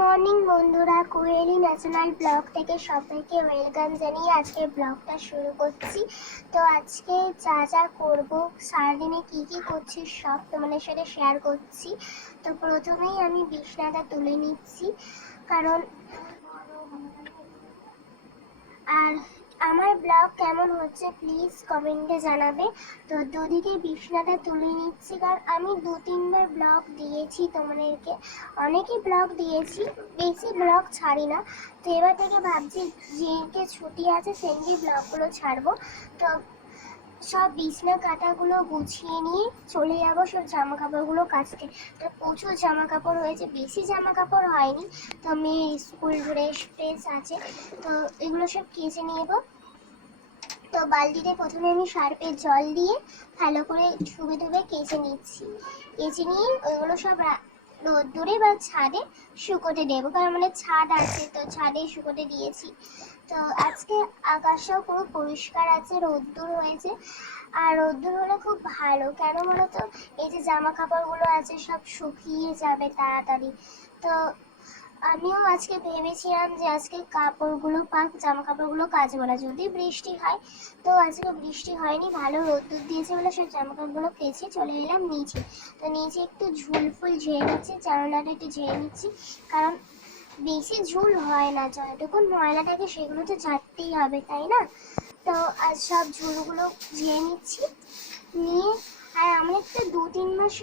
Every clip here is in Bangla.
মর্নিং বন্ধুরা, কোয়েলি ন্যাশনাল ব্লগ থেকে সবাইকে ওয়েলকাম জানিয়ে আজকে ব্লগটা শুরু করছি। তো আজকে যা যা করবো, সারাদিনে কি কি করছি সব তোমাদের সাথে শেয়ার করছি। তো প্রথমেই আমি বিছানাটা তুলে নিচ্ছি, কারণ আর আমার ব্লগ কেমন হচ্ছে প্লিজ কমেন্টে জানাবে। তো দুদিকে বিছানাটা তুলে নিচ্ছি, কারণ আমি 2-3বার ব্লগ দিয়েছি তোমাদেরকে, অনেকই ব্লগ দিয়েছি, বেশি ব্লগ ছাড়ি না। তো এবার থেকে ভাবছি যেদিনকে ছুটি আছে সেদিনকে ব্লগগুলো ছাড়বো। তো সব বিছনা কাটাগুলো গুছিয়ে নিয়ে চলে যাবো সব জামা কাপড়গুলো কাচতে। তো প্রচুর জামা কাপড় হয়েছে, বেশি জামা কাপড় হয়নি। তো মেয়ের স্কুল ড্রেস আছে, তো এগুলো সব কেচে নেব। তো বালতিতে প্রথমে আমি সার্ফের জল দিয়ে ভালো করে ধুবে ধুবে কেচে নিচ্ছি। কেচে নিয়ে ওইগুলো সব রোদ্দুরে বা ছাদে শুকোতে দেবো, কারণ আমাদের ছাদ আছে, তো ছাদে শুকোতে দিয়েছি। তো আজকে আকাশটাও পুরো পরিষ্কার আছে, রোদ্দুর হয়েছে। আর রোদ্দুর হলে খুব ভালো, কেন বলো তো, এই যে জামা কাপড়গুলো আছে সব শুকিয়ে যাবে তাড়াতাড়ি। তো আমিও আজকে ভেবেছিলাম যে আজকে কাপড়গুলো জামা কাপড়গুলো কাচবো না, যদি বৃষ্টি হয়। তো আজকে বৃষ্টি হয়নি, ভালো রোদ্দুর দিয়েছে বলে সব জামা কাপড়গুলো কেচে চলে এলাম নিচে। তো নিচে একটু ঝুল ফুল ঝেড়ে নিচ্ছি, জানালাটা একটু ঝেড়ে নিচ্ছি, কারণ বেশি ঝুল হয় না, যতটুকু ময়লা থাকে সেগুলো তো ঝাড়তেই হবে, তাই না? তো আজ সব ঝুলগুলো ঝেড়ে নিচ্ছি নিয়ে। আর আমার তো 2-3 মাস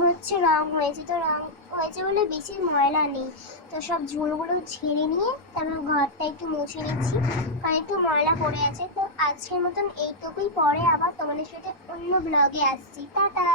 হচ্ছে রং হয়েছে, তো রং হয়েছে বলে বেশি ময়লা নেই। তো সব ঝুলগুলো ঝেড়ে নিয়ে তারপর ঘরটা একটু মুছে নিচ্ছি, কারণ একটু ময়লা পড়ে আছে। তো আজকের মতন এইটুকুই, পরে আবার তোমাদের সাথে অন্য ব্লগে আসছি, টাটা।